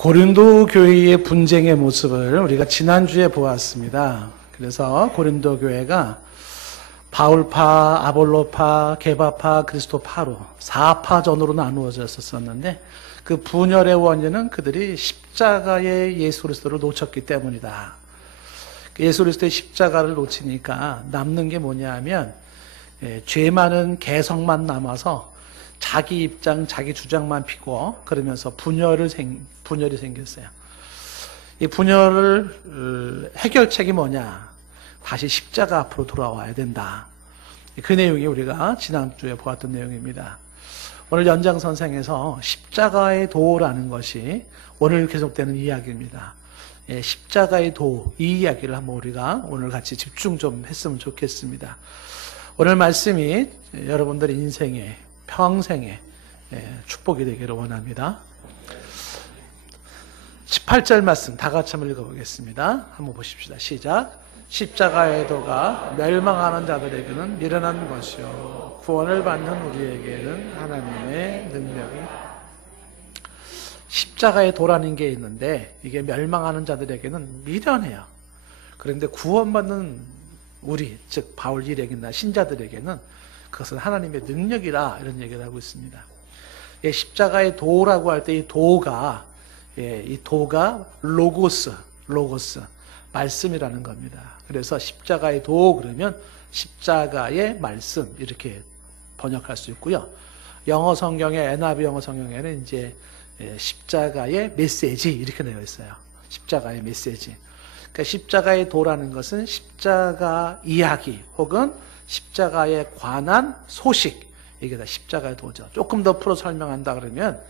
고린도 교회의 분쟁의 모습을 우리가 지난주에 보았습니다. 그래서 고린도 교회가 바울파, 아볼로파, 게바파, 그리스도파로 4파전으로 나누어졌었는데 그 분열의 원인은 그들이 십자가의 예수 그리스도를 놓쳤기 때문이다. 예수 그리스도의 십자가를 놓치니까 남는 게 뭐냐면 죄 많은 개성만 남아서 자기 입장, 자기 주장만 피고 그러면서 분열이 생겼어요. 이 분열을 해결책이 뭐냐? 다시 십자가 앞으로 돌아와야 된다. 그 내용이 우리가 지난주에 보았던 내용입니다. 오늘 연장선상에서 십자가의 도라는 것이 오늘 계속되는 이야기입니다. 십자가의 도, 이 이야기를 한번 우리가 오늘 같이 집중 좀 했으면 좋겠습니다. 오늘 말씀이 여러분들 인생에 평생에 축복이 되기를 원합니다. 18절 말씀 다 같이 한번 읽어보겠습니다. 한번 보십시다. 시작. 십자가의 도가 멸망하는 자들에게는 미련한 것이요 구원을 받는 우리에게는 하나님의 능력이. 십자가의 도라는 게 있는데 이게 멸망하는 자들에게는 미련해요. 그런데 구원받는 우리, 즉 바울 일행이나 신자들에게는 그것은 하나님의 능력이라 이런 얘기를 하고 있습니다. 십자가의 도라고 할 때 이 도가 로고스, 말씀이라는 겁니다. 그래서 십자가의 도 그러면 십자가의 말씀 이렇게 번역할 수 있고요. 영어 성경에 NIV 영어 성경에는 이제 십자가의 메시지 이렇게 되어 있어요. 십자가의 메시지. 그러니까 십자가의 도라는 것은 십자가 이야기 혹은 십자가에 관한 소식, 이게 다 십자가의 도죠. 조금 더 풀어 설명한다 그러면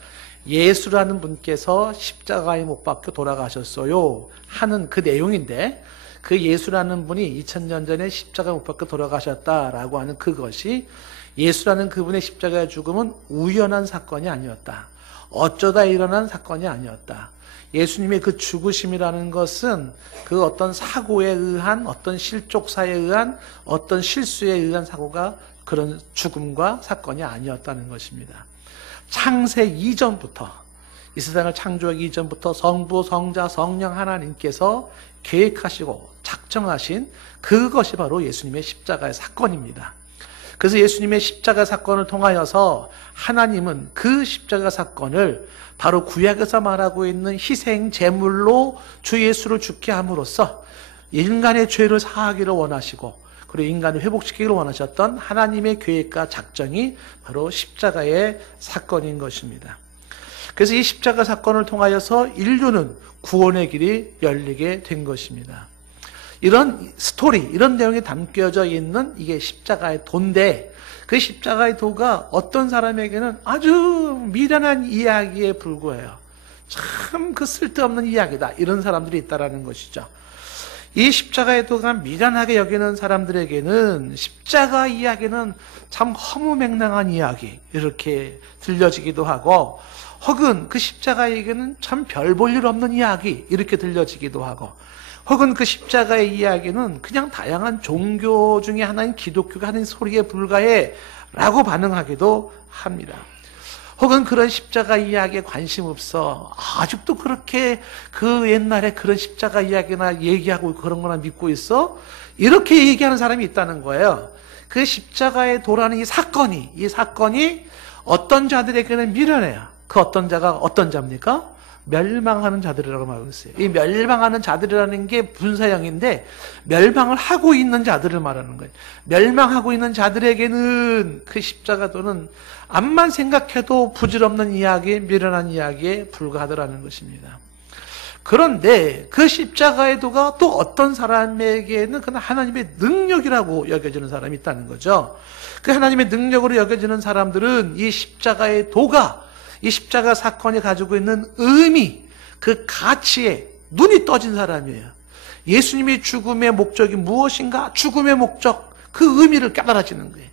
예수라는 분께서 십자가에 못 박혀 돌아가셨어요 하는 그 내용인데, 그 예수라는 분이 2000년 전에 십자가에 못 박혀 돌아가셨다라고 하는 그것이, 예수라는 그분의 십자가의 죽음은 우연한 사건이 아니었다. 어쩌다 일어난 사건이 아니었다. 예수님의 그 죽으심이라는 것은 그 어떤 사고에 의한, 어떤 실족사에 의한, 어떤 실수에 의한 사고가, 그런 죽음과 사건이 아니었다는 것입니다. 창세 이전부터, 이 세상을 창조하기 이전부터 성부, 성자, 성령 하나님께서 계획하시고 작정하신 그것이 바로 예수님의 십자가의 사건입니다. 그래서 예수님의 십자가 사건을 통하여서 하나님은 그 십자가 사건을 바로 구약에서 말하고 있는 희생 제물로 주 예수를 죽게 함으로써 인간의 죄를 사하기를 원하시고, 그리고 인간을 회복시키기를 원하셨던 하나님의 계획과 작정이 바로 십자가의 사건인 것입니다. 그래서 이 십자가 사건을 통하여서 인류는 구원의 길이 열리게 된 것입니다. 이런 스토리, 이런 내용이 담겨져 있는 이게 십자가의 도인데, 그 십자가의 도가 어떤 사람에게는 아주 미련한 이야기에 불과해요. 참 그 쓸데없는 이야기다, 이런 사람들이 있다라는 것이죠. 이 십자가의 도가 미련하게 여기는 사람들에게는 십자가 이야기는 참 허무맹랑한 이야기 이렇게 들려지기도 하고, 혹은 그 십자가 얘기는 참 별 볼 일 없는 이야기 이렇게 들려지기도 하고, 혹은 그 십자가의 이야기는 그냥 다양한 종교 중에 하나인 기독교가 하는 소리에 불과해 라고 반응하기도 합니다. 혹은 그런 십자가 이야기에 관심 없어, 아직도 그렇게 그 옛날에 그런 십자가 이야기나 얘기하고 그런 거나 믿고 있어? 이렇게 얘기하는 사람이 있다는 거예요. 그 십자가에 도라는 이 사건이 어떤 자들에게는 미련해요. 그 어떤 자가 어떤 자입니까? 멸망하는 자들이라고 말하고 있어요. 이 멸망하는 자들이라는 게 분사형인데, 멸망을 하고 있는 자들을 말하는 거예요. 멸망하고 있는 자들에게는 그 십자가도는 암만 생각해도 부질없는 이야기, 미련한 이야기에 불과하더라는 것입니다. 그런데 그 십자가의 도가 또 어떤 사람에게는 그건 하나님의 능력이라고 여겨지는 사람이 있다는 거죠. 그 하나님의 능력으로 여겨지는 사람들은 이 십자가의 도가, 이 십자가 사건이 가지고 있는 의미, 그 가치에 눈이 떠진 사람이에요. 예수님의 죽음의 목적이 무엇인가? 죽음의 목적, 그 의미를 깨달아지는 거예요.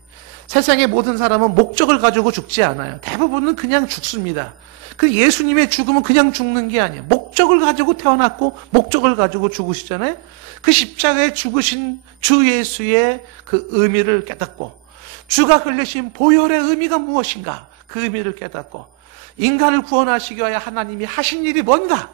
세상의 모든 사람은 목적을 가지고 죽지 않아요. 대부분은 그냥 죽습니다. 그 예수님의 죽음은 그냥 죽는 게 아니에요. 목적을 가지고 태어났고 목적을 가지고 죽으시잖아요. 그 십자가에 죽으신 주 예수의 그 의미를 깨닫고, 주가 흘리신 보혈의 의미가 무엇인가? 그 의미를 깨닫고, 인간을 구원하시기 위하여 하나님이 하신 일이 뭔가,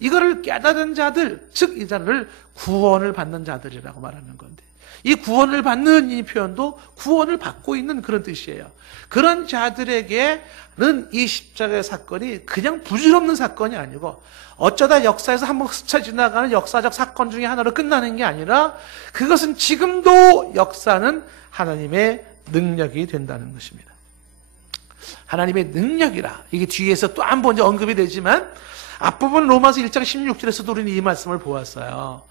이거를 깨달은 자들, 즉 이 자를 구원을 받는 자들이라고 말하는 건데, 이 구원을 받는 이 표현도 구원을 받고 있는 그런 뜻이에요. 그런 자들에게는 이 십자가의 사건이 그냥 부질없는 사건이 아니고, 어쩌다 역사에서 한번 스쳐 지나가는 역사적 사건 중에 하나로 끝나는 게 아니라, 그것은 지금도 역사는 하나님의 능력이 된다는 것입니다. 하나님의 능력이라, 이게 뒤에서 또 한 번 언급이 되지만, 앞부분 로마서 1장 16절에서도 우리는 이 말씀을 보았어요.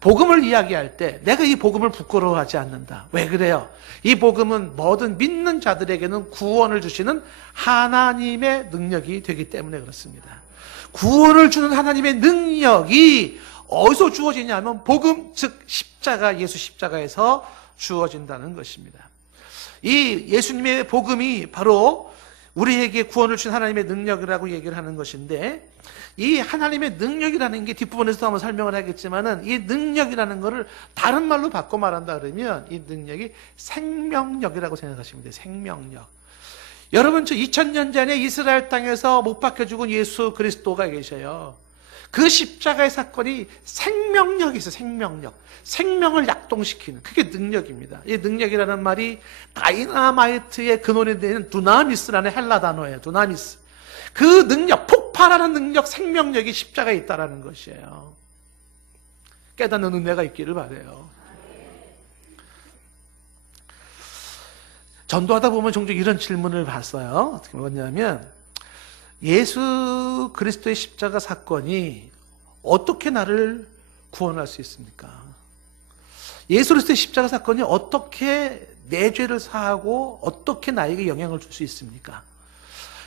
복음을 이야기할 때 내가 이 복음을 부끄러워하지 않는다. 왜 그래요? 이 복음은 모든 믿는 자들에게는 구원을 주시는 하나님의 능력이 되기 때문에 그렇습니다. 구원을 주는 하나님의 능력이 어디서 주어지냐면 복음, 즉 십자가, 예수 십자가에서 주어진다는 것입니다. 이 예수님의 복음이 바로 우리에게 구원을 주신 하나님의 능력이라고 얘기를 하는 것인데, 이 하나님의 능력이라는 게 뒷부분에서도 한번 설명을 하겠지만은, 이 능력이라는 것을 다른 말로 바꿔 말한다 그러면 이 능력이 생명력이라고 생각하시면 돼요. 생명력. 여러분, 저 2000년 전에 이스라엘 땅에서 못 박혀 죽은 예수 그리스도가 계셔요. 그 십자가의 사건이 생명력이 있어요. 생명력. 생명을 약동시키는, 그게 능력입니다. 이 능력이라는 말이 다이나마이트의 근원이 되는 두나미스라는 헬라 단어예요. 두나미스. 그 능력, 폭발하는 능력, 생명력이 십자가에 있다는 것이에요. 깨닫는 은혜가 있기를 바라요. 전도하다 보면 종종 이런 질문을 봤어요. 어떻게 뭐냐면, 예수 그리스도의 십자가 사건이 어떻게 나를 구원할 수 있습니까? 예수 그리스도의 십자가 사건이 어떻게 내 죄를 사하고 어떻게 나에게 영향을 줄 수 있습니까?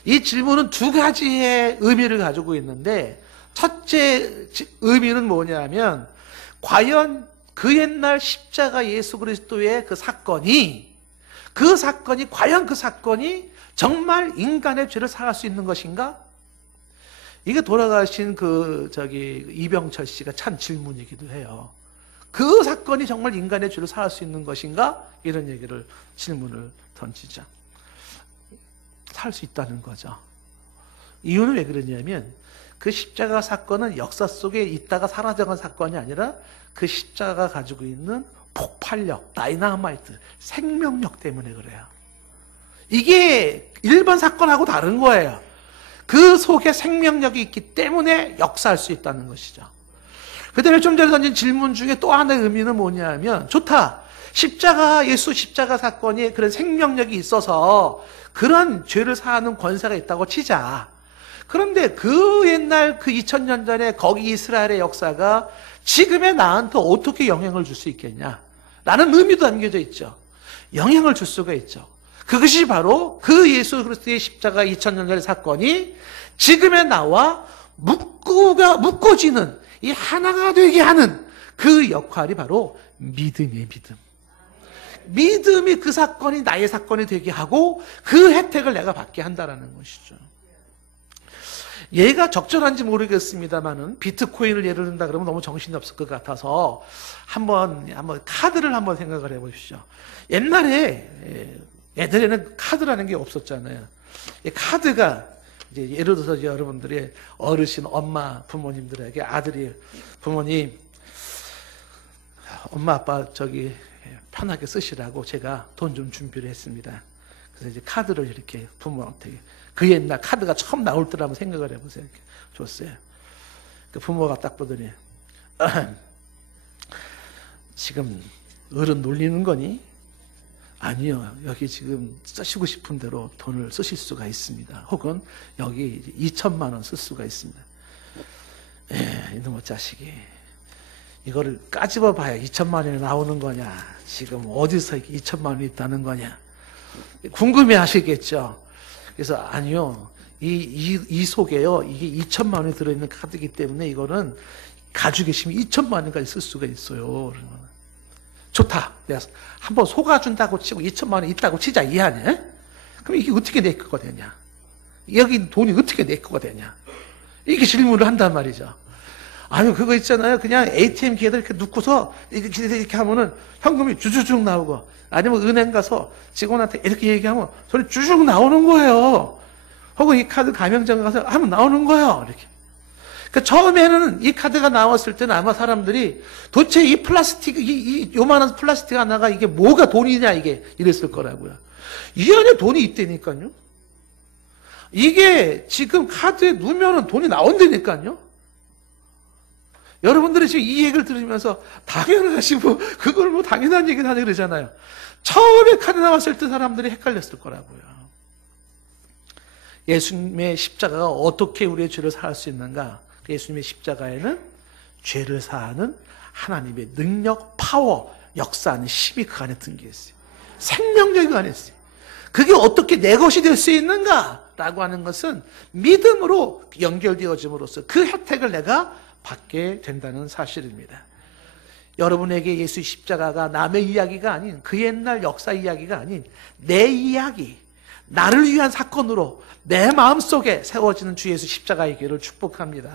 이 질문은 두 가지의 의미를 가지고 있는데, 첫째 의미는 뭐냐면, 과연 그 옛날 십자가 예수 그리스도의 그 사건이 과연 그 사건이 정말 인간의 죄를 사할 수 있는 것인가? 이게 돌아가신 이병철 씨가 찬 질문이기도 해요. 그 사건이 정말 인간의 죄를 사할 수 있는 것인가? 이런 질문을 던지죠. 살 수 있다는 거죠. 이유는 왜 그러냐면, 그 십자가 사건은 역사 속에 있다가 사라져간 사건이 아니라 그 십자가가 가지고 있는 폭발력, 다이나마이트, 생명력 때문에 그래요. 이게 일반 사건하고 다른 거예요. 그 속에 생명력이 있기 때문에 역사할 수 있다는 것이죠. 그 다음에 좀 전에 던진 질문 중에 또 하나의 의미는 뭐냐면, 좋다. 예수 십자가 사건이 그런 생명력이 있어서 그런 죄를 사하는 권세가 있다고 치자. 그런데 그 옛날 2000년 전에 거기 이스라엘의 역사가 지금의 나한테 어떻게 영향을 줄 수 있겠냐? 라는 의미도 담겨져 있죠. 영향을 줄 수가 있죠. 그것이 바로 그 예수 그리스도의 십자가 2000년 전의 사건이 지금의 나와 묶어지는, 이 하나가 되게 하는 그 역할이 바로 믿음이에요. 믿음이 그 사건이 나의 사건이 되게 하고 그 혜택을 내가 받게 한다는 것이죠. 얘가 적절한지 모르겠습니다만은, 비트코인을 예를 든다 그러면 너무 정신이 없을 것 같아서 한번 카드를 한번 생각을 해보십시오. 옛날에 애들에는 카드라는 게 없었잖아요. 카드가 이제 예를 들어서 여러분들의 어르신, 엄마, 부모님들에게 아들이, 부모님, 엄마 아빠 편하게 쓰시라고 제가 돈 좀 준비를 했습니다. 그래서 이제 카드를 이렇게 부모한테, 그 옛날 카드가 처음 나올 때라고 생각을 해보세요. 이렇게 줬어요. 그 부모가 딱 보더니, 지금 어른 놀리는 거니? 아니요, 여기 지금 쓰시고 싶은 대로 돈을 쓰실 수가 있습니다. 혹은 여기 2천만 원 쓸 수가 있습니다. 이놈의 자식이 이거를 까집어 봐야 2천만 원이 나오는 거냐, 지금 어디서 2천만 원이 있다는 거냐, 궁금해 하시겠죠. 그래서 아니요, 이 속에요, 이게 2천만 원이 들어있는 카드이기 때문에 이거는 가지고 계시면 2천만 원까지 쓸 수가 있어요. 좋다. 내가 한번 속아준다고 치고 2천만 원이 있다고 치자, 이 안에. 그럼 이게 어떻게 내 거가 되냐? 여기 돈이 어떻게 내 거가 되냐? 이렇게 질문을 한단 말이죠. 아유, 그거 있잖아요. 그냥 ATM 기에다 이렇게 넣고서 이렇게 하면은 현금이 주주쭉 나오고, 아니면 은행 가서 직원한테 이렇게 얘기하면 소리 주쭉 나오는 거예요. 혹은 이 카드 가맹점 가서 하면 나오는 거예요. 이렇게. 그러니까 처음에는 이 카드가 나왔을 때는 아마 사람들이 도대체 이 플라스틱, 이 요만한 플라스틱 하나가 이게 뭐가 돈이냐, 이게 이랬을 거라고요. 이 안에 돈이 있다니까요. 이게 지금 카드에 넣으면 돈이 나온다니까요. 여러분들이 지금 이 얘기를 들으면서 당연하시 뭐 그걸 뭐 당연한 얘기를 하네 그러잖아요. 처음에 카드 나왔을 때 사람들이 헷갈렸을 거라고요. 예수님의 십자가가 어떻게 우리의 죄를 사할 수 있는가? 예수님의 십자가에는 죄를 사하는 하나님의 능력, 파워, 역사하는 힘이 그 안에 담겨 있어요. 생명력이 그 안에 있어요. 그게 어떻게 내 것이 될 수 있는가? 라고 하는 것은 믿음으로 연결되어짐으로써 그 혜택을 내가 받게 된다는 사실입니다. 여러분에게 예수 십자가가 남의 이야기가 아닌 그 옛날 역사 이야기가 아닌 내 이야기, 나를 위한 사건으로 내 마음속에 세워지는 주 예수 십자가의 길을 축복합니다.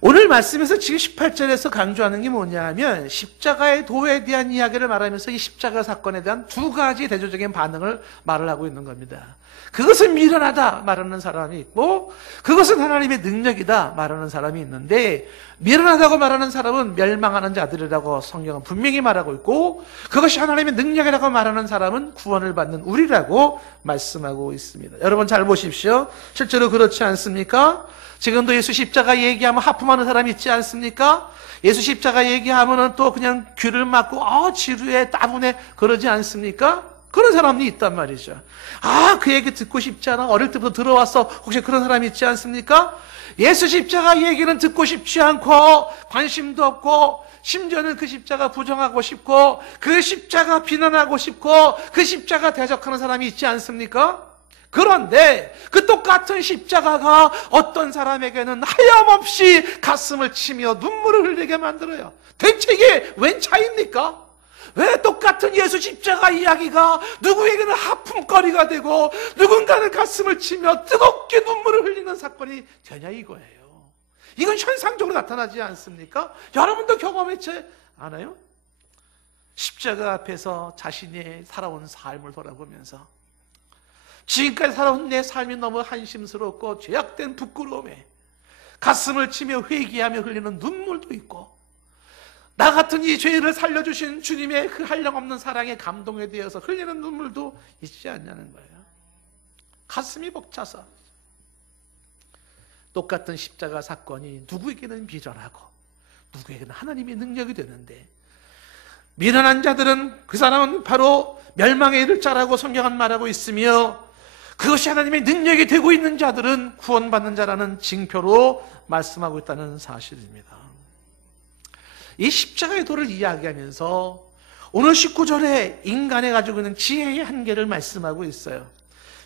오늘 말씀에서 지금 18절에서 강조하는 게 뭐냐 하면 십자가의 도에 대한 이야기를 말하면서 이 십자가 사건에 대한 두 가지 대조적인 반응을 말을 하고 있는 겁니다. 그것은 미련하다 말하는 사람이 있고 그것은 하나님의 능력이다 말하는 사람이 있는데 미련하다고 말하는 사람은 멸망하는 자들이라고 성경은 분명히 말하고 있고 그것이 하나님의 능력이라고 말하는 사람은 구원을 받는 우리라고 말씀하고 있습니다. 여러분 잘 보십시오. 실제로 그렇지 않습니까? 지금도 예수 십자가 얘기하면 하품하는 사람이 있지 않습니까? 예수 십자가 얘기하면 또 그냥 귀를 막고 지루해 따분해 그러지 않습니까? 그런 사람이 있단 말이죠. 그 얘기 듣고 싶지 않아. 어릴 때부터 들어와서 혹시 그런 사람이 있지 않습니까? 예수 십자가 얘기는 듣고 싶지 않고 관심도 없고 심지어는 그 십자가 부정하고 싶고 그 십자가 비난하고 싶고 그 십자가 대적하는 사람이 있지 않습니까? 그런데 그 똑같은 십자가가 어떤 사람에게는 하염없이 가슴을 치며 눈물을 흘리게 만들어요. 대체 이게 웬 차이입니까? 왜 똑같은 예수 십자가 이야기가 누구에게는 하품거리가 되고 누군가는 가슴을 치며 뜨겁게 눈물을 흘리는 사건이 되냐 이거예요. 이건 현상적으로 나타나지 않습니까? 여러분도 경험했지 않아요? 십자가 앞에서 자신의 살아온 삶을 돌아보면서 지금까지 살아온 내 삶이 너무 한심스럽고 죄악된 부끄러움에 가슴을 치며 회개하며 흘리는 눈물도 있고 나 같은 이 죄를 살려주신 주님의 그 한량없는 사랑에 감동에 대해서 흘리는 눈물도 있지 않냐는 거예요. 가슴이 벅차서 똑같은 십자가 사건이 누구에게는 비전하고 누구에게는 하나님의 능력이 되는데 미련한 자들은 그 사람은 바로 멸망에 이를 자라고 성경은 말하고 있으며 그것이 하나님의 능력이 되고 있는 자들은 구원받는 자라는 징표로 말씀하고 있다는 사실입니다. 이 십자가의 도를 이야기하면서 오늘 19절에 인간이 가지고 있는 지혜의 한계를 말씀하고 있어요.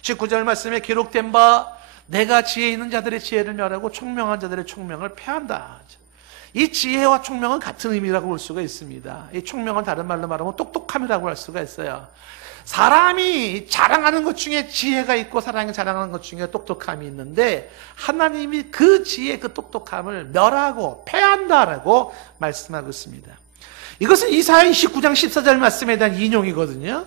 19절 말씀에 기록된 바 내가 지혜 있는 자들의 지혜를 멸하고 총명한 자들의 총명을 패한다. 이 지혜와 총명은 같은 의미라고 볼 수가 있습니다. 이 총명은 다른 말로 말하면 똑똑함이라고 할 수가 있어요. 사람이 자랑하는 것 중에 지혜가 있고 사람이 자랑하는 것 중에 똑똑함이 있는데 하나님이 그 지혜, 그 똑똑함을 멸하고 패한다라고 말씀하고 있습니다. 이것은 이사야 29장 14절 말씀에 대한 인용이거든요.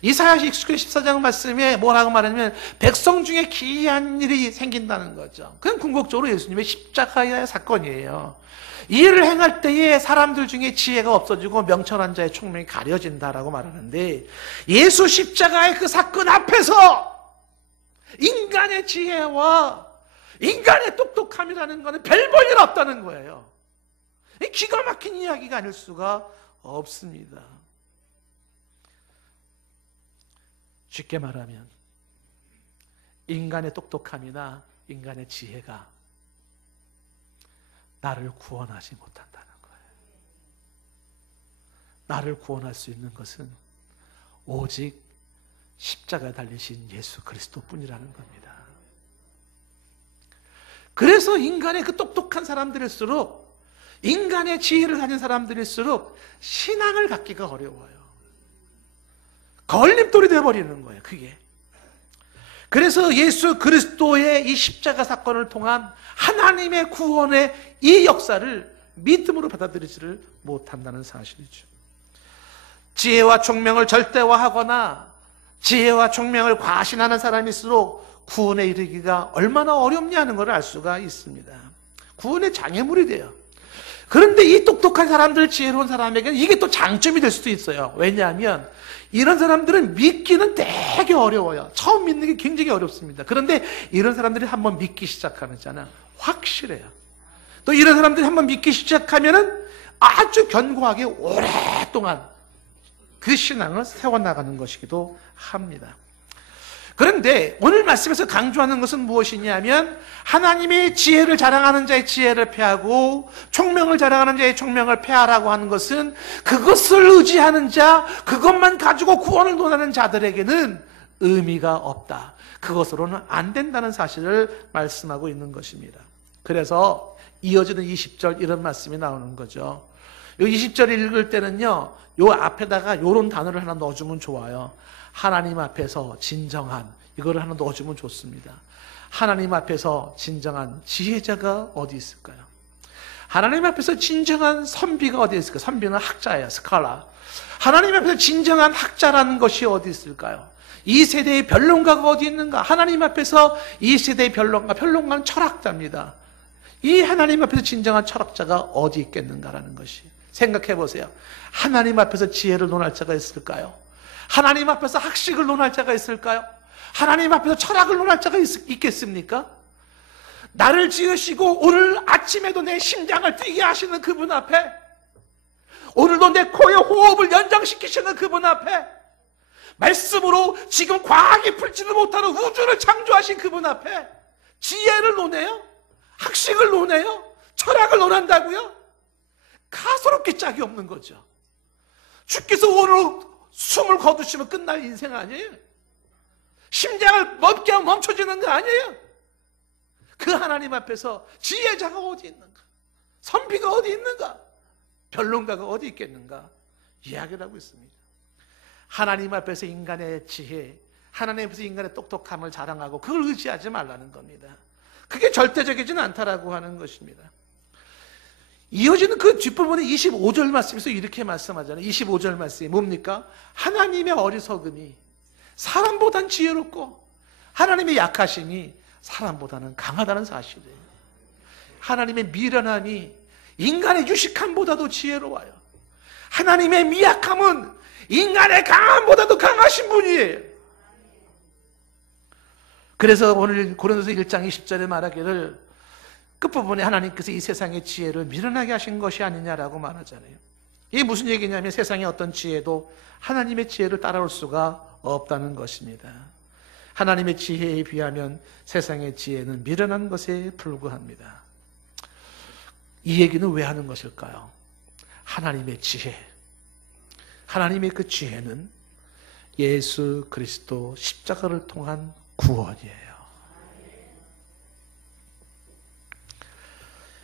이사야 29장 14장 말씀에 뭐라고 말하냐면 백성 중에 기이한 일이 생긴다는 거죠. 그건 궁극적으로 예수님의 십자가의 사건이에요. 이 일을 행할 때에 사람들 중에 지혜가 없어지고 명철한 자의 총명이 가려진다라고 말하는데 예수 십자가의 그 사건 앞에서 인간의 지혜와 인간의 똑똑함이라는 것은 별 볼 일 없다는 거예요. 기가 막힌 이야기가 아닐 수가 없습니다. 쉽게 말하면 인간의 똑똑함이나 인간의 지혜가 나를 구원하지 못한다는 거예요. 나를 구원할 수 있는 것은 오직 십자가에 달리신 예수 그리스도뿐이라는 겁니다. 그래서 인간의 그 똑똑한 사람들일수록 인간의 지혜를 가진 사람들일수록 신앙을 갖기가 어려워요. 걸림돌이 되어버리는 거예요. 그게. 그래서 예수 그리스도의 이 십자가 사건을 통한 하나님의 구원의 이 역사를 믿음으로 받아들이지를 못한다는 사실이죠. 지혜와 총명을 절대화하거나 지혜와 총명을 과신하는 사람일수록 구원에 이르기가 얼마나 어렵냐는 걸 알 수가 있습니다. 구원의 장애물이 돼요. 그런데 이 똑똑한 사람들, 지혜로운 사람에게는 이게 또 장점이 될 수도 있어요. 왜냐하면 이런 사람들은 믿기는 되게 어려워요. 처음 믿는 게 굉장히 어렵습니다. 그런데 이런 사람들이 한번 믿기 시작하면 확실해요. 또 이런 사람들이 한번 믿기 시작하면은 아주 견고하게 오랫동안 그 신앙을 세워나가는 것이기도 합니다. 그런데 오늘 말씀에서 강조하는 것은 무엇이냐면 하나님의 지혜를 자랑하는 자의 지혜를 패하고 총명을 자랑하는 자의 총명을 패하라고 하는 것은 그것을 의지하는 자, 그것만 가지고 구원을 논하는 자들에게는 의미가 없다. 그것으로는 안 된다는 사실을 말씀하고 있는 것입니다. 그래서 이어지는 20절 이런 말씀이 나오는 거죠. 이 20절 읽을 때는요, 요 앞에다가 요런 단어를 하나 넣어주면 좋아요. 하나님 앞에서 진정한, 이거를 하나 넣어주면 좋습니다. 하나님 앞에서 진정한 지혜자가 어디 있을까요? 하나님 앞에서 진정한 선비가 어디 있을까요? 선비는 학자예요. 스칼라. 하나님 앞에서 진정한 학자라는 것이 어디 있을까요? 이 세대의 변론가가 어디 있는가? 하나님 앞에서 이 세대의 변론가는 철학자입니다. 이 하나님 앞에서 진정한 철학자가 어디 있겠는가라는 것이. 생각해 보세요. 하나님 앞에서 지혜를 논할 자가 있을까요? 하나님 앞에서 학식을 논할 자가 있을까요? 하나님 앞에서 철학을 논할 자가 있겠습니까? 나를 지으시고 오늘 아침에도 내 심장을 뛰게 하시는 그분 앞에, 오늘도 내 코의 호흡을 연장시키시는 그분 앞에, 말씀으로 지금 과학이 풀지도 못하는 우주를 창조하신 그분 앞에 지혜를 논해요? 학식을 논해요? 철학을 논한다고요? 가소롭게 짝이 없는 거죠. 주께서 오늘 숨을 거두시면 끝날 인생 아니에요? 심장을 멈춰지는 거 아니에요? 그 하나님 앞에서 지혜자가 어디 있는가? 선비가 어디 있는가? 변론가가 어디 있겠는가? 이야기를 하고 있습니다. 하나님 앞에서 인간의 지혜, 하나님 앞에서 인간의 똑똑함을 자랑하고 그걸 의지하지 말라는 겁니다. 그게 절대적이지는 않다라고 하는 것입니다. 이어지는 그 뒷부분에 25절 말씀에서 이렇게 말씀하잖아요. 25절 말씀이 뭡니까? 하나님의 어리석음이 사람보단 지혜롭고 하나님의 약하심이 사람보다는 강하다는 사실이에요. 하나님의 미련함이 인간의 유식함보다도 지혜로워요. 하나님의 미약함은 인간의 강함보다도 강하신 분이에요. 그래서 오늘 고린도서 1장 20절에 말하기를 끝부분에 하나님께서 이 세상의 지혜를 미련하게 하신 것이 아니냐라고 말하잖아요. 이게 무슨 얘기냐면 세상의 어떤 지혜도 하나님의 지혜를 따라올 수가 없다는 것입니다. 하나님의 지혜에 비하면 세상의 지혜는 미련한 것에 불과합니다. 이 얘기는 왜 하는 것일까요? 하나님의 지혜, 하나님의 그 지혜는 예수 그리스도 십자가를 통한 구원이에요.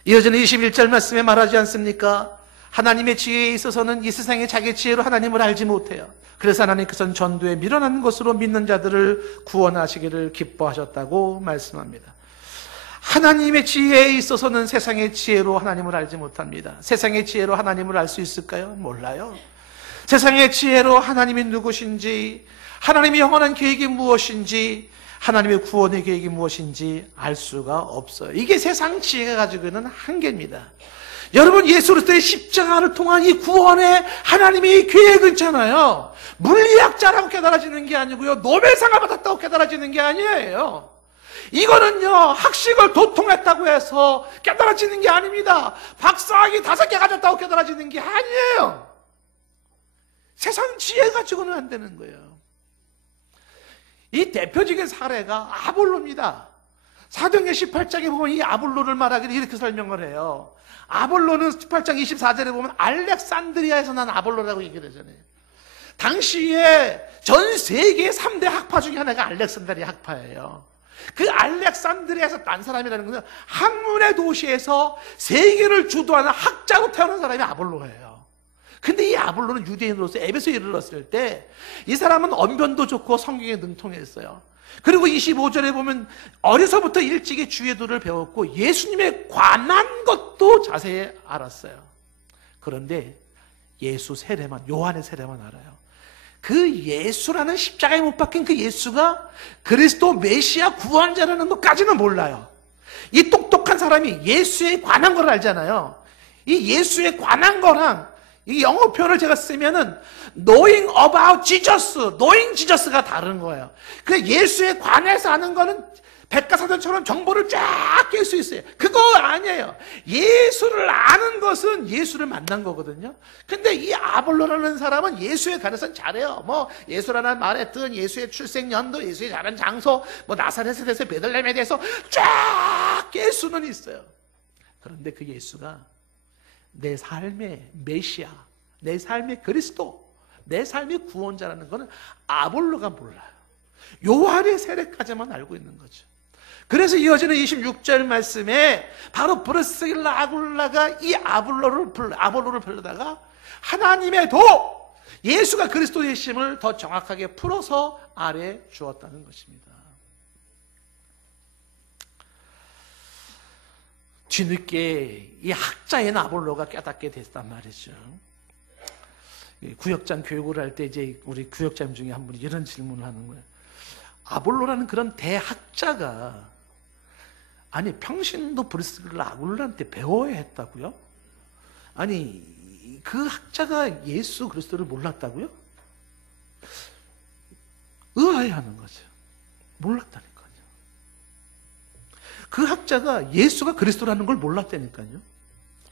이어지는 21절 말씀에 말하지 않습니까? 하나님의 지혜에 있어서는 이 세상의 자기 지혜로 하나님을 알지 못해요. 그래서 하나님께서는 전도에 미련한 것으로 믿는 자들을 구원하시기를 기뻐하셨다고 말씀합니다. 하나님의 지혜에 있어서는 세상의 지혜로 하나님을 알지 못합니다. 세상의 지혜로 하나님을 알 수 있을까요? 몰라요. 세상의 지혜로 하나님이 누구신지, 하나님의 영원한 계획이 무엇인지, 하나님의 구원의 계획이 무엇인지 알 수가 없어요. 이게 세상 지혜가 가지고 있는 한계입니다. 여러분, 예수 그리스도의 십자가를 통한 이 구원의 하나님의 계획은 있잖아요. 물리학자라고 깨달아지는 게 아니고요, 노벨상을 받았다고 깨달아지는 게 아니에요. 이거는요, 학식을 도통했다고 해서 깨달아지는 게 아닙니다. 박사학위 5개 가졌다고 깨달아지는 게 아니에요. 세상 지혜 가지고는 안 되는 거예요. 이 대표적인 사례가 아볼로입니다. 사도행전 18장에 보면 이 아볼로를 말하기를 이렇게 설명을 해요. 아볼로는 18장 24절에 보면 알렉산드리아에서 난 아볼로라고 얘기를 하잖아요. 당시에 전 세계 3대 학파 중에 하나가 알렉산드리아 학파예요. 그 알렉산드리아에서 난 사람이라는 것은 학문의 도시에서 세계를 주도하는 학자로 태어난 사람이 아볼로예요. 근데 이 아볼로는 유대인으로서 에베소에 이르렀을 때 이 사람은 언변도 좋고 성경에 능통했어요. 그리고 25절에 보면 어려서부터 일찍이 주의 도를 배웠고 예수님에 관한 것도 자세히 알았어요. 그런데 예수 세례만, 요한의 세례만 알아요. 그 예수라는 십자가에 못 박힌 그 예수가 그리스도 메시아 구원자라는 것까지는 몰라요. 이 똑똑한 사람이 예수에 관한 걸 알잖아요. 이 예수에 관한 거랑 이 영어 표현을 제가 쓰면은 knowing about Jesus, knowing Jesus가 다른 거예요. 그래 예수에 관해서 아는 거는 백과사전처럼 정보를 쫙 깰 수 있어요. 그거 아니에요. 예수를 아는 것은 예수를 만난 거거든요. 근데 이 아볼로라는 사람은 예수에 관해서는 잘해요. 뭐 예수라는 말에 든 예수의 출생 연도, 예수의 자란 장소, 뭐 나사렛에 대해서 베들레헴에 대해서 쫙 깰 수는 있어요. 그런데 그 예수가 내 삶의 메시아, 내 삶의 그리스도, 내 삶의 구원자라는 것은 아볼로가 몰라요. 요한의 세례까지만 알고 있는 거죠. 그래서 이어지는 26절 말씀에 바로 브리스길라 아굴라가 이 아볼로를 불러다가 하나님의 도, 예수가 그리스도의 심을 더 정확하게 풀어서 아래 주었다는 것입니다. 뒤늦게 이 학자인 아볼로가 깨닫게 됐단 말이죠. 구역장 교육을 할 때 이제 우리 구역장 중에 한 분이 이런 질문을 하는 거예요. 아볼로라는 그런 대학자가 아니 평신도 브리스길라 아굴라한테 배워야 했다고요? 아니 그 학자가 예수 그리스도를 몰랐다고요? 의아해하는 거죠. 몰랐다니까요. 그 학자가 예수가 그리스도라는 걸 몰랐다니까요.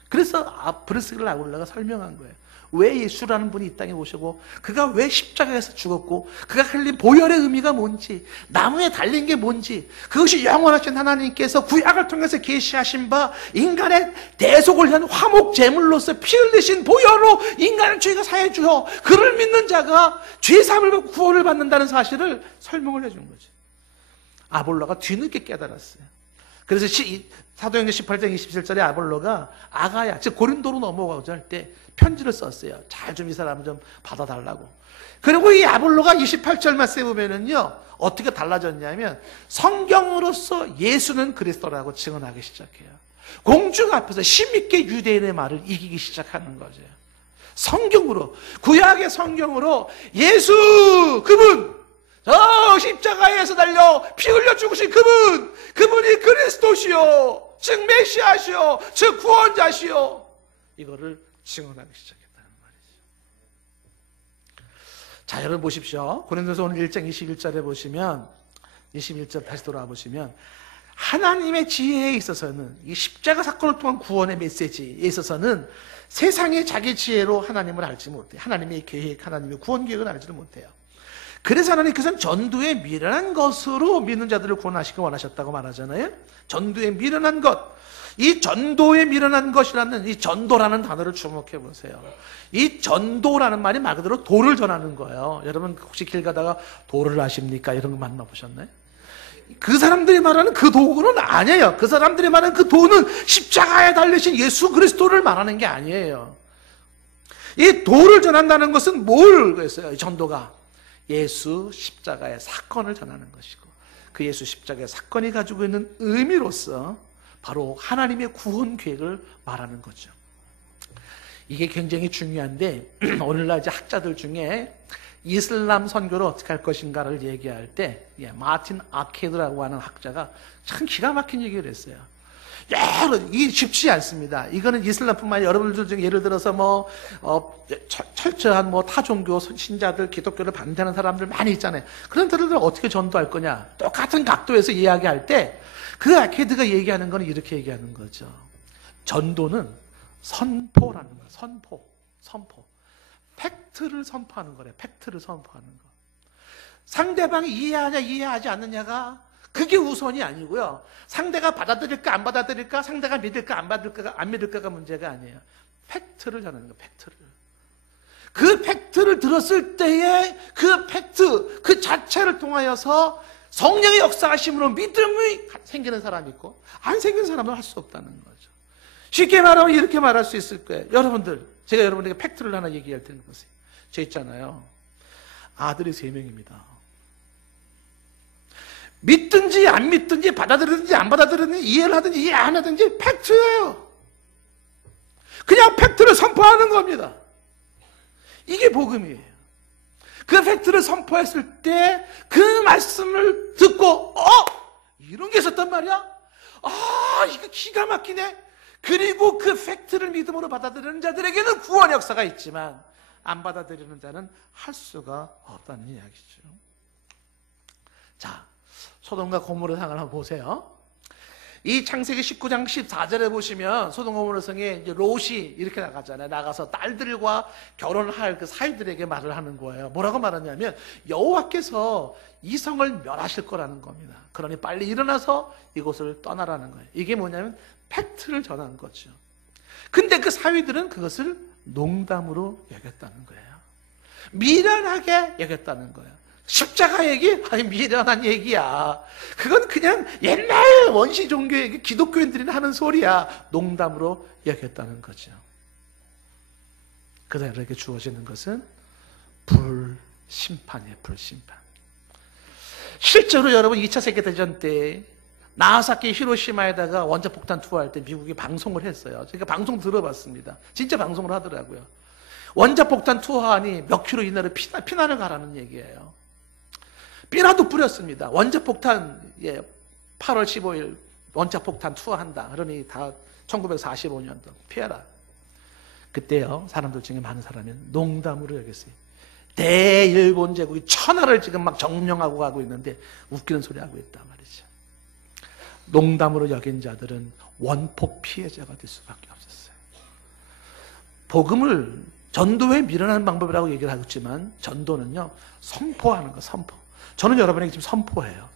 그래서 브리스길라 아굴라가 설명한 거예요. 왜 예수라는 분이 이 땅에 오시고 그가 왜 십자가에서 죽었고 그가 흘린 보혈의 의미가 뭔지, 나무에 달린 게 뭔지, 그것이 영원하신 하나님께서 구약을 통해서 계시하신 바 인간의 대속을 위한 화목 제물로서 피 흘리신 보혈로 인간의 죄가 사해 주어 그를 믿는 자가 죄 사함을 받고 구원을 받는다는 사실을 설명을 해준 거죠. 아볼로가 뒤늦게 깨달았어요. 그래서 사도행전 18장 27절에 아볼로가 아가야, 즉 고린도로 넘어가고자 할 때 편지를 썼어요. 잘 좀 이 사람 좀 받아달라고. 그리고 이 아볼로가 28절 말씀에 보면은요, 어떻게 달라졌냐면 성경으로서 예수는 그리스도라고 증언하기 시작해요. 공중 앞에서 힘있게 유대인의 말을 이기기 시작하는 거죠. 성경으로, 구약의 성경으로 예수 그분, 저 십자가에서 달려 피 흘려 죽으신 그분이 그리스도시요, 즉 메시아시요, 즉 구원자시요, 이거를 증언하기 시작했다는 말이죠. 자, 여러분 보십시오. 고린도서 오늘 1장 21절에 보시면, 21절 다시 돌아와 보시면 하나님의 지혜에 있어서는, 이 십자가 사건을 통한 구원의 메시지에 있어서는 세상의 자기 지혜로 하나님을 알지 못해요. 하나님의 계획, 하나님의 구원 계획을 알지를 못해요. 그래서 하나님께서는 전도에 미련한 것으로 믿는 자들을 구원하시기 원하셨다고 말하잖아요. 전도에 미련한 것, 이 전도에 미련한 것이라는 이 전도라는 단어를 주목해 보세요. 이 전도라는 말이 말 그대로 도를 전하는 거예요. 여러분 혹시 길 가다가 도를 아십니까? 이런 거 만나보셨나요? 그 사람들이 말하는 그 도는 아니에요. 그 사람들이 말하는 그 도는 십자가에 달리신 예수 그리스도를 말하는 게 아니에요. 이 도를 전한다는 것은 뭘 그랬어요? 이 전도가 예수 십자가의 사건을 전하는 것이고, 그 예수 십자가의 사건이 가지고 있는 의미로서 바로 하나님의 구원 계획을 말하는 거죠. 이게 굉장히 중요한데 오늘날 이제 학자들 중에 이슬람 선교를 어떻게 할 것인가를 얘기할 때 마틴 아케드라고 하는 학자가 참 기가 막힌 얘기를 했어요. 이게 쉽지 않습니다. 이거는 이슬람뿐만 아니라 여러분들 중에 예를 들어서 철저한 타 종교 신자들, 기독교를 반대하는 사람들 많이 있잖아요. 그런 사람들 어떻게 전도할 거냐? 똑같은 각도에서 이야기할 때 그 아케드가 얘기하는 건 이렇게 얘기하는 거죠. 전도는 선포라는 거예요. 선포. 팩트를 선포하는 거래요. 팩트를 선포하는 거. 상대방이 이해하냐 이해하지 않느냐가 그게 우선이 아니고요. 상대가 받아들일까 안 받아들일까, 상대가 믿을까 안 받을까 안 믿을까가 문제가 아니에요. 팩트를 전하는 거예요. 팩트를. 그 팩트를 들었을 때에 그 팩트 그 자체를 통하여서 성령의 역사하심으로 믿음이 생기는 사람이 있고 안 생긴 사람은 할 수 없다는 거죠. 쉽게 말하면 이렇게 말할 수 있을 거예요. 여러분들, 제가 여러분에게 팩트를 하나 얘기할 테니 보세요. 저 있잖아요. 아들이 3명입니다. 믿든지 안 믿든지 받아들이든지 안 받아들이든지 이해를 하든지 이해 안 하든지 팩트예요. 그냥 팩트를 선포하는 겁니다. 이게 복음이에요. 그 팩트를 선포했을 때 그 말씀을 듣고 이런 게 있었단 말이야? 이거 기가 막히네. 그리고 그 팩트를 믿음으로 받아들이는 자들에게는 구원 역사가 있지만 안 받아들이는 자는 할 수가 없다는 이야기죠. 자, 소돔과 고모라 상을 한번 보세요. 이 창세기 19장 14절에 보시면 소돔 고모라 성에 이제 롯이 이렇게 나가잖아요. 나가서 딸들과 결혼할 그 사위들에게 말을 하는 거예요. 뭐라고 말하냐면 여호와께서 이 성을 멸하실 거라는 겁니다. 그러니 빨리 일어나서 이곳을 떠나라는 거예요. 이게 뭐냐면 팩트를 전한 거죠. 근데 그 사위들은 그것을 농담으로 여겼다는 거예요. 미련하게 여겼다는 거예요. 십자가 얘기? 아니 미련한 얘기야. 그건 그냥 옛날 원시 종교의 기독교인들이 하는 소리야. 농담으로 여겼다는 거죠. 그들에게 주어지는 것은 불심판이에요. 불심판. 실제로 여러분 2차 세계대전 때 나가사키 히로시마에다가 원자폭탄 투하할 때 미국이 방송을 했어요. 제가 방송 들어봤습니다. 진짜 방송을 하더라고요. 원자폭탄 투하하니 몇 킬로 이내로 피난을 가라는 얘기예요. 삐라도 뿌렸습니다. 원자폭탄 8월 15일 원자폭탄 투하한다. 그러니 다 1945년도 피해라. 그때요 사람들 중에 많은 사람이 농담으로 여겼어요. 대일본 제국이 천하를 지금 막 점령하고 가고 있는데 웃기는 소리 하고 있단 말이죠. 농담으로 여긴 자들은 원폭 피해자가 될 수밖에 없었어요. 복음을 전도에 밀어내는 방법이라고 얘기를 하겠지만 전도는요 선포하는 거. 선포. 저는 여러분에게 지금 선포해요.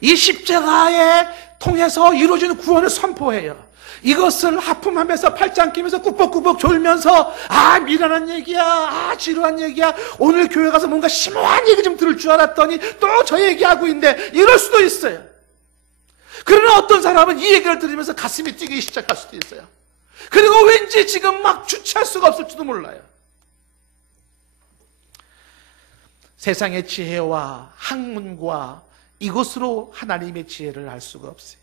이 십자가에 통해서 이루어지는 구원을 선포해요. 이것을 하품하면서 팔짱 끼면서 꾸벅꾸벅 졸면서 미련한 얘기야, 지루한 얘기야, 오늘 교회 가서 뭔가 심오한 얘기 좀 들을 줄 알았더니 또 저 얘기하고 있는데 이럴 수도 있어요. 그러나 어떤 사람은 이 얘기를 들으면서 가슴이 뛰기 시작할 수도 있어요. 그리고 왠지 지금 막 주체할 수가 없을지도 몰라요. 세상의 지혜와 학문과 이것으로 하나님의 지혜를 알 수가 없어요.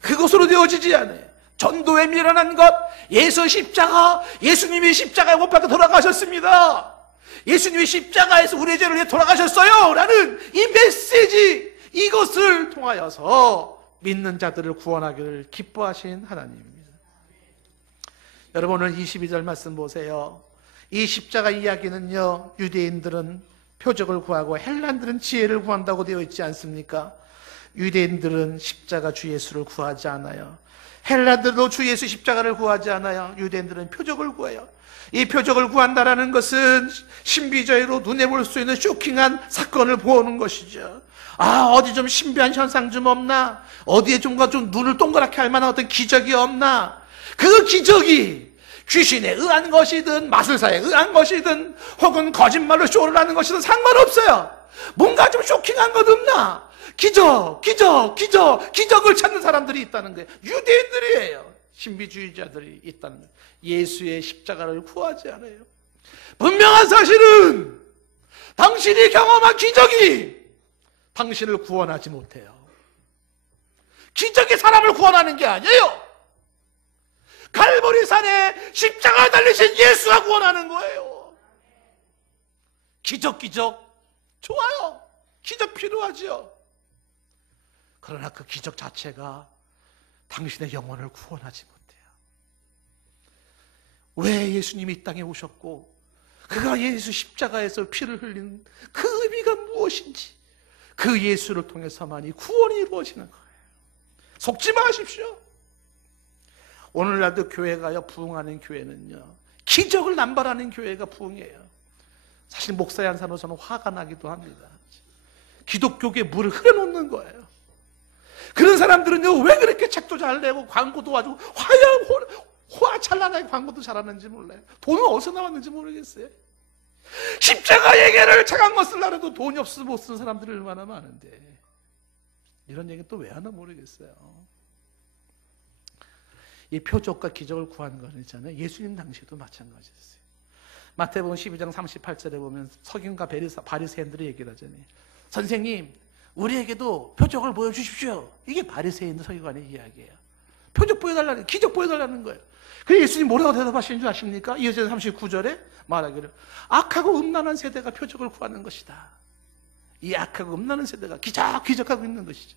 그것으로 되어지지 않아요. 전도에 미련한 것, 예수님이 십자가에 못 박혀 돌아가셨습니다. 예수님이 십자가에서 우리의 죄를 위해 돌아가셨어요 라는 이 메시지, 이것을 통하여서 믿는 자들을 구원하기를 기뻐하신 하나님입니다. 여러분 오늘 22절 말씀 보세요. 이 십자가 이야기는요 유대인들은 표적을 구하고 헬란들은 지혜를 구한다고 되어 있지 않습니까? 유대인들은 십자가 주 예수를 구하지 않아요. 헬란들도 주 예수 십자가를 구하지 않아요. 유대인들은 표적을 구해요. 이 표적을 구한다는 것은 신비주의로 눈에 볼 수 있는 쇼킹한 사건을 보는 것이죠. 어디 좀 신비한 현상 좀 없나? 어디에 좀 눈을 동그랗게 할 만한 어떤 기적이 없나? 그 기적이 귀신에 의한 것이든 마술사에 의한 것이든 혹은 거짓말로 쇼를 하는 것이든 상관없어요. 뭔가 좀 쇼킹한 것 없나? 기적을 찾는 사람들이 있다는 거예요. 유대인들이에요. 신비주의자들이 있다는 거예요. 예수의 십자가를 구하지 않아요. 분명한 사실은 당신이 경험한 기적이 당신을 구원하지 못해요. 기적이 사람을 구원하는 게 아니에요. 갈보리산에 십자가에 달리신 예수가 구원하는 거예요. 기적 좋아요. 기적 필요하죠. 그러나 그 기적 자체가 당신의 영혼을 구원하지 못해요. 왜 예수님이 이 땅에 오셨고 그가 예수 십자가에서 피를 흘린 그 의미가 무엇인지 그 예수를 통해서만이 구원이 이루어지는 거예요. 속지 마십시오. 오늘날도 교회가요 부흥하는 교회는요 기적을 남발하는 교회가 부흥이에요. 사실 목사의 한 사람으로 저는 화가 나기도 합니다. 기독교계에 물을 흐려놓는 거예요. 그런 사람들은요 왜 그렇게 책도 잘 내고 광고도 아주 화찬란하게 광고도 잘하는지 몰라요. 돈은 어디서 나왔는지 모르겠어요. 십자가 얘기를 차강거 쓰려고 해도 돈이 없어서 못 쓰는 사람들이 얼마나 많은데 이런 얘기 또 왜 하나 모르겠어요. 이 표적과 기적을 구하는 거 있잖아요. 예수님 당시에도 마찬가지였어요. 마태복음 12장 38절에 보면 서기관과 바리새인들이 얘기를 하잖아요. 선생님, 우리에게도 표적을 보여주십시오. 이게 바리새인들 서기관의 이야기예요. 표적 보여달라는, 기적 보여달라는 거예요. 그래서 예수님 뭐라고 대답하시는 줄 아십니까? 이어서 39절에 말하기를 악하고 음란한 세대가 표적을 구하는 것이다. 이 악하고 음란한 세대가 기적하고 있는 것이죠.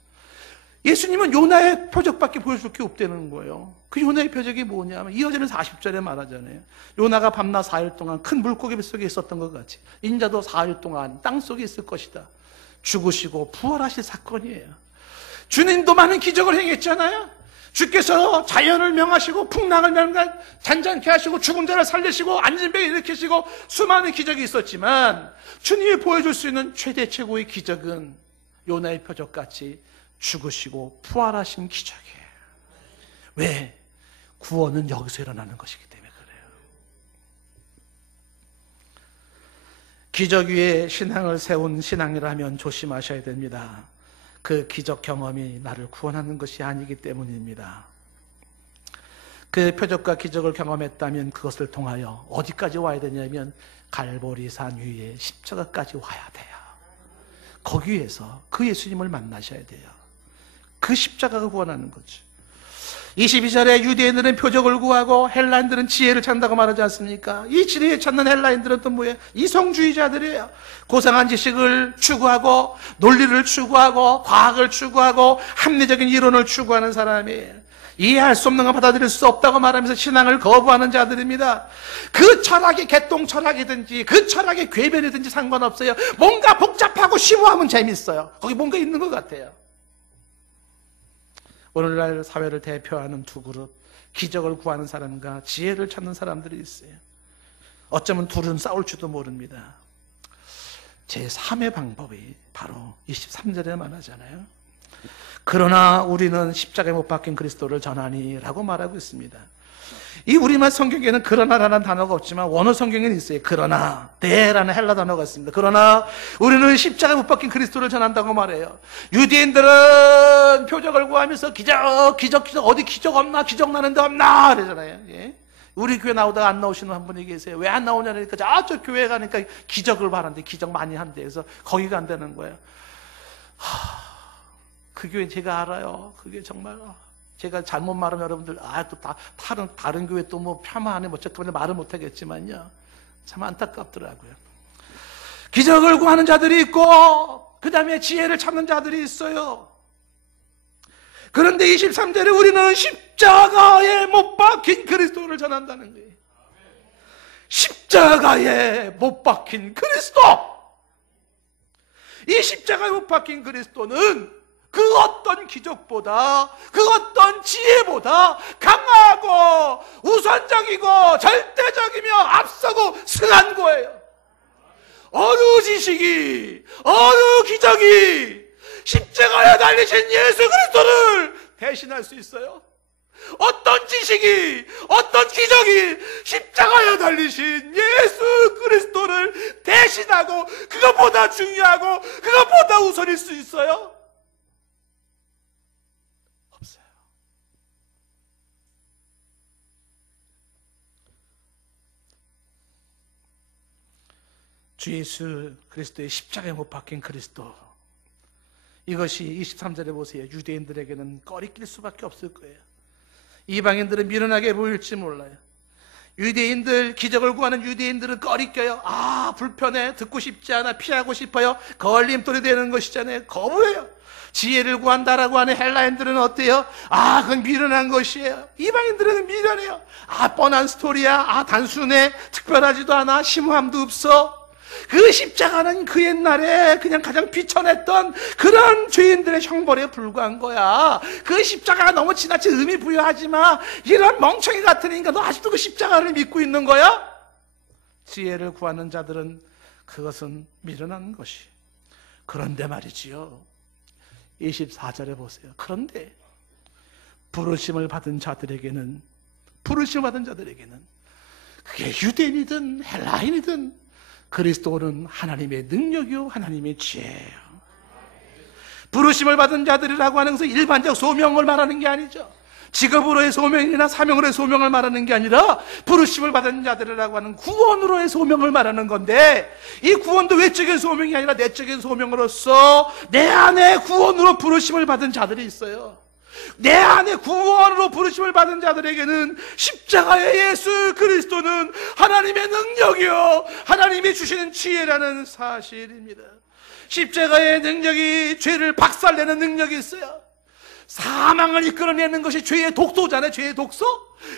예수님은 요나의 표적밖에 보여줄 게 없다는 거예요. 그 요나의 표적이 뭐냐면 이어지는 40절에 말하잖아요. 요나가 밤낮 4일 동안 큰 물고기 뱃속에 있었던 것 같이 인자도 4일 동안 땅속에 있을 것이다. 죽으시고 부활하실 사건이에요. 주님도 많은 기적을 행했잖아요. 주께서 자연을 명하시고 풍랑을 잔잔케 하시고 죽은 자를 살리시고 앉은 배 일으키시고 수많은 기적이 있었지만 주님이 보여줄 수 있는 최대 최고의 기적은 요나의 표적같이 죽으시고 부활하신 기적이에요. 왜? 구원은 여기서 일어나는 것이기 때문에 그래요. 기적 위에 신앙을 세운 신앙이라면 조심하셔야 됩니다. 그 기적 경험이 나를 구원하는 것이 아니기 때문입니다. 그 표적과 기적을 경험했다면 그것을 통하여 어디까지 와야 되냐면 갈보리산 위에 십자가까지 와야 돼요. 거기에서 그 예수님을 만나셔야 돼요. 그 십자가가 구원하는 거죠. 22절에 유대인들은 표적을 구하고 헬라인들은 지혜를 찾는다고 말하지 않습니까? 이 지혜를 찾는 헬라인들은 또 뭐예요? 이성주의자들이에요. 고상한 지식을 추구하고 논리를 추구하고 과학을 추구하고 합리적인 이론을 추구하는 사람이에요. 이해할 수 없는 걸 받아들일 수 없다고 말하면서 신앙을 거부하는 자들입니다. 그 철학이 개똥 철학이든지 그 철학이 궤변이든지 상관없어요. 뭔가 복잡하고 심오하면 재밌어요. 거기 뭔가 있는 것 같아요. 오늘날 사회를 대표하는 두 그룹, 기적을 구하는 사람과 지혜를 찾는 사람들이 있어요. 어쩌면 둘은 싸울지도 모릅니다. 제3의 방법이 바로 23절에 말하잖아요. 그러나 우리는 십자가에 못 박힌 그리스도를 전하니 라고 말하고 있습니다. 이 우리말 성경에는 그러나라는 단어가 없지만 원어 성경에는 있어요. 그러나, 대라는 헬라 단어가 있습니다. 그러나 우리는 십자가에 못 박힌 그리스도를 전한다고 말해요. 유대인들은 표적을 구하면서 기적 어디 기적 없나? 기적 나는 데 없나? 그러잖아요. 예? 우리 교회 나오다가 안 나오시는 한 분이 계세요. 왜 안 나오냐 그러니까 저 교회 가니까 기적을 바란대. 기적 많이 한대. 그래서 거기 간다는 거예요. 그 교회 제가 알아요. 그게 정말 제가 잘못 말하면 여러분들 또 다른 교회 또 뭐 폄하하네 뭐 어쨌든 말을 못하겠지만요, 참 안타깝더라고요. 기적을 구하는 자들이 있고 그 다음에 지혜를 찾는 자들이 있어요. 그런데 23절에 우리는 십자가에 못 박힌 그리스도를 전한다는 거예요. 십자가에 못 박힌 그리스도. 이 십자가에 못 박힌 그리스도는 그 어떤 기적보다, 그 어떤 지혜보다 강하고 우선적이고 절대적이며 앞서고 승한 거예요. 어느 지식이, 어느 기적이 십자가에 달리신 예수 그리스도를 대신할 수 있어요? 어떤 지식이, 어떤 기적이 십자가에 달리신 예수 그리스도를 대신하고 그것보다 중요하고 그것보다 우선일 수 있어요? 없어요. 주 예수 그리스도의 십자가에 못 박힌 그리스도, 이것이 23절에 보세요. 유대인들에게는 꺼리낄 수밖에 없을 거예요. 이방인들은 미련하게 보일지 몰라요. 유대인들, 기적을 구하는 유대인들은 꺼리껴요. 불편해, 듣고 싶지 않아, 피하고 싶어요. 걸림돌이 되는 것이잖아요. 거부해요. 지혜를 구한다라고 하는 헬라인들은 어때요? 그건 미련한 것이에요. 이방인들은 미련해요. 뻔한 스토리야. 단순해, 특별하지도 않아, 심오함도 없어. 그 십자가는 그 옛날에 그냥 가장 비천했던 그런 죄인들의 형벌에 불과한 거야. 그 십자가가 너무 지나치 의미 부여하지 마. 이런 멍청이 같은 인간, 너 아직도 그 십자가를 믿고 있는 거야? 지혜를 구하는 자들은 그것은 미련한 것이. 그런데 말이지요, 24절에 보세요. 그런데 부르심을 받은 자들에게는, 그게 유대인이든 헬라인이든 그리스도는 하나님의 능력이요 하나님의 지혜예요. 부르심을 받은 자들이라고 하는 것은 일반적 소명을 말하는 게 아니죠. 직업으로의 소명이나 사명으로의 소명을 말하는 게 아니라 부르심을 받은 자들이라고 하는 구원으로의 소명을 말하는 건데, 이 구원도 외적인 소명이 아니라 내적인 소명으로서 내 안에 구원으로 부르심을 받은 자들이 있어요. 내 안에 구원으로 부르심을 받은 자들에게는 십자가의 예수 그리스도는 하나님의 능력이요 하나님이 주시는 지혜라는 사실입니다. 십자가의 능력이 죄를 박살내는 능력이 있어요. 사망을 이끌어내는 것이 죄의 독소잖아요. 죄의 독소.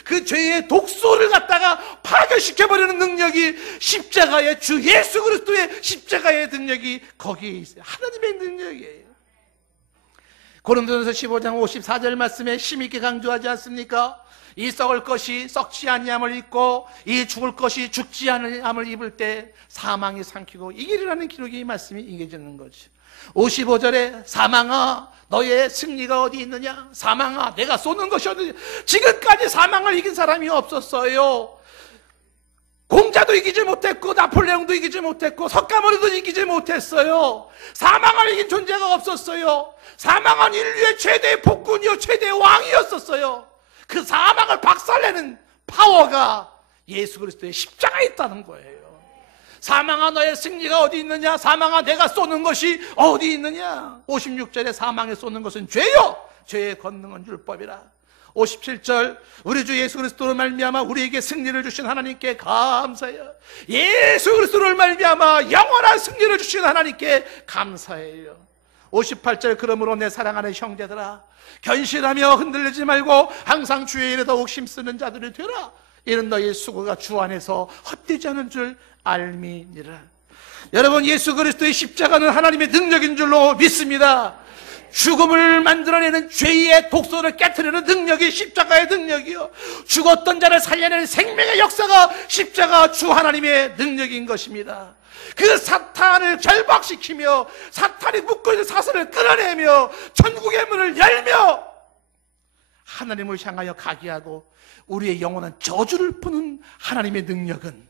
그 죄의 독소를 갖다가 파괴시켜버리는 능력이 십자가의 주 예수 그리스도의 십자가의 능력이 거기에 있어요. 하나님의 능력이에요. 고린도전서 15장 54절 말씀에 힘있게 강조하지 않습니까? 이 썩을 것이 썩지 아니함을 입고 이 죽을 것이 죽지 아니함을 입을 때 사망이 삼키고 이기리라는 기록이 이 말씀이 이겨지는 거죠. 55절에 사망아 너의 승리가 어디 있느냐? 사망아 내가 쏘는 것이 어디 있느냐? 지금까지 사망을 이긴 사람이 없었어요. 공자도 이기지 못했고 나폴레옹도 이기지 못했고 석가모니도 이기지 못했어요. 사망을 이긴 존재가 없었어요. 사망은 인류의 최대의 폭군이요 최대의 왕이었었어요. 그 사망을 박살내는 파워가 예수 그리스도의 십자가에 있다는 거예요. 사망아 너의 승리가 어디 있느냐? 사망아 내가 쏘는 것이 어디 있느냐? 56절에 사망에 쏘는 것은 죄요 죄의 권능은 율법이라. 57절 우리 주 예수 그리스도로 말미암아 우리에게 승리를 주신 하나님께 감사해요. 예수 그리스도를 말미암아 영원한 승리를 주신 하나님께 감사해요. 58절 그러므로 내 사랑하는 형제들아 견실하며 흔들리지 말고 항상 주의 일에 더욱 힘쓰는 자들이 되라. 이는 너희 수고가 주 안에서 헛되지 않은 줄 알미니라. 여러분 예수 그리스도의 십자가는 하나님의 능력인 줄로 믿습니다. 죽음을 만들어내는 죄의 독소를 깨트리는 능력이 십자가의 능력이요 죽었던 자를 살려내는 생명의 역사가 십자가 주 하나님의 능력인 것입니다. 그 사탄을 결박시키며 사탄이 묶어있는 사슬을 끊어내며 천국의 문을 열며 하나님을 향하여 가게 하고 우리의 영원한 저주를 푸는 하나님의 능력은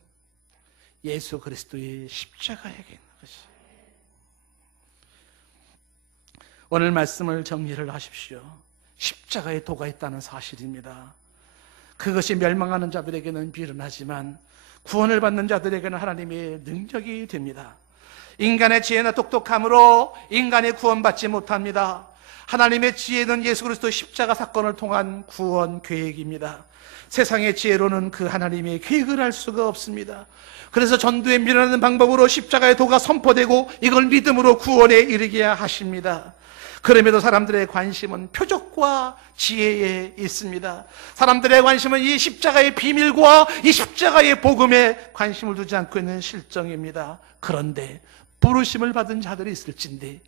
예수 그리스도의 십자가에게 있는 것이에요. 오늘 말씀을 정리를 하십시오. 십자가에 도가 있다는 사실입니다. 그것이 멸망하는 자들에게는 미련하지만 구원을 받는 자들에게는 하나님의 능력이 됩니다. 인간의 지혜나 똑똑함으로 인간의 구원받지 못합니다. 하나님의 지혜는 예수 그리스도 십자가 사건을 통한 구원 계획입니다. 세상의 지혜로는 그 하나님의 계획을 알 수가 없습니다. 그래서 전도에 밀어내는 방법으로 십자가의 도가 선포되고 이걸 믿음으로 구원에 이르게 하십니다. 그럼에도 사람들의 관심은 표적과 지혜에 있습니다. 사람들의 관심은 이 십자가의 비밀과 이 십자가의 복음에 관심을 두지 않고 있는 실정입니다. 그런데 부르심을 받은 자들이 있을진데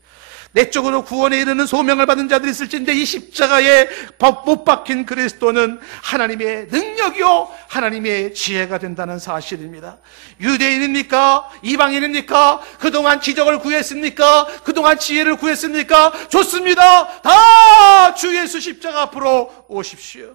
내적으로 구원에 이르는 소명을 받은 자들이 있을진데 이 십자가에 못 박힌 그리스도는 하나님의 능력이요 하나님의 지혜가 된다는 사실입니다. 유대인입니까? 이방인입니까? 그동안 기적을 구했습니까? 그동안 지혜를 구했습니까? 좋습니다. 다 주 예수 십자가 앞으로 오십시오.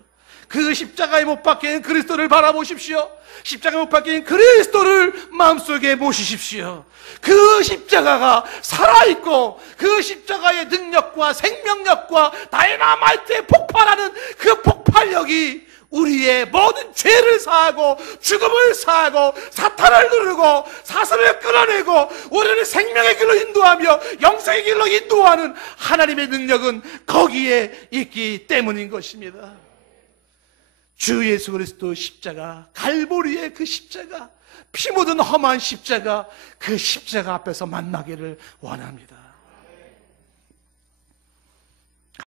그 십자가에 못 박힌 그리스도를 바라보십시오. 십자가에 못 박힌 그리스도를 마음속에 모시십시오. 그 십자가가 살아있고 그 십자가의 능력과 생명력과 다이나마이트에 폭발하는 그 폭발력이 우리의 모든 죄를 사하고 죽음을 사하고 사탄을 누르고 사슬을 끊어내고 우리를 생명의 길로 인도하며 영생의 길로 인도하는 하나님의 능력은 거기에 있기 때문인 것입니다. 주 예수 그리스도 십자가, 갈보리의 그 십자가, 피 묻은 험한 십자가, 그 십자가 앞에서 만나기를 원합니다.